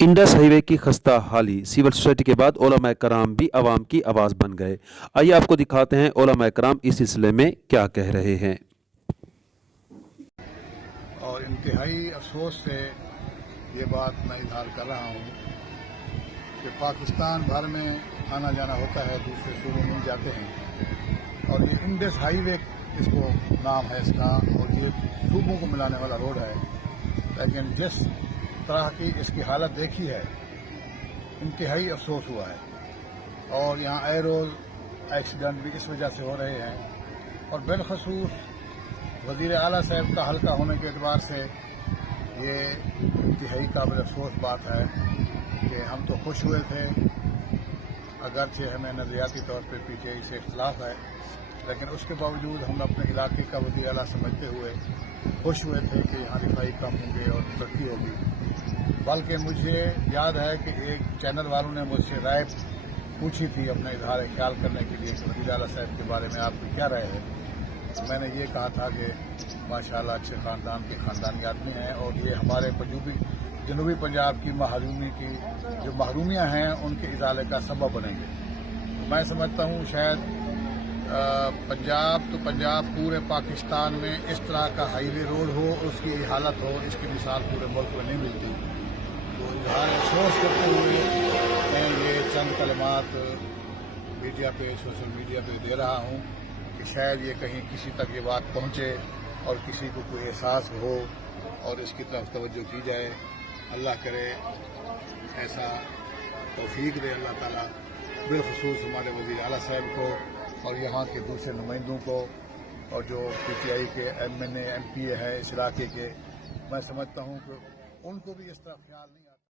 Indus highway की खस्ता हाली, सिविल सोसाइटी के बाद उलमा कराम भी आवाम की आवाज़ बन गए। आइए आपको दिखाते हैं उलमा कराम इस सिलसिले में क्या कह रहे हैं। और इंतहाई अफसोस से ये बात मैं इजहार कर रहा हूँ कि पाकिस्तान भर में आना जाना होता है, दूसरे सूबों में जाते हैं और ये इंडस हाईवे इसको नाम है इसका, और ये सूबों को मिलाने वाला रोड है। लेकिन जिस तरह की इसकी हालत देखी है, इंतहाई अफसोस हुआ है। और यहाँ आए रोज़ एक्सीडेंट भी इस वजह से हो रहे हैं, और बिलखसूस वज़ीर आला साहब का हल्का होने के एतबार से ये इंतहाई काबिल अफसोस बात है कि हम तो खुश हुए थे, अगरचे हमें नज़रियाती तौर पर PTI से इख्तिलाफ है, लेकिन उसके बावजूद हम अपने इलाके का वज़ीर आला समझते हुए खुश हुए थे कि यहाँ रिफाई कम होंगे और तरक्की होगी। बल्कि मुझे याद है कि एक चैनल वालों ने मुझसे राय पूछी थी अपने इजहार ख्याल करने के लिए कि वज़ीर आला साहब के बारे में आपकी क्या राय है। मैंने ये कहा था कि माशाल्लाह अच्छे ख़ानदान के ख़ानदानी आदमी हैं और ये हमारे जनूबी पंजाब की जो महरूमियाँ हैं उनके इजाले का सबब बनेंगे। मैं समझता हूँ शायद पंजाब पूरे पाकिस्तान में इस तरह का हाईवे रोड हो, उसकी हालत हो, इसकी मिसाल पूरे मुल्क में नहीं मिलती। तो इजहार अफसोस करते हुए मैं ये चंद कलमात मीडिया पे, सोशल मीडिया पे दे रहा हूँ कि शायद ये कहीं किसी तक ये बात पहुँचे और किसी को कोई एहसास हो और इसकी तरफ तवज्जो की जाए। अल्लाह करे ऐसा तौफीक दे अल्लाह ताला, बिलखसूस हमारे वज़ीर आला साहब को और यहाँ के दूसरे नुमाइंदों को, और जो PTI के MNA MPA है इस इलाके के। मैं समझता हूँ कि उनको भी इस तरह ख्याल नहीं आता।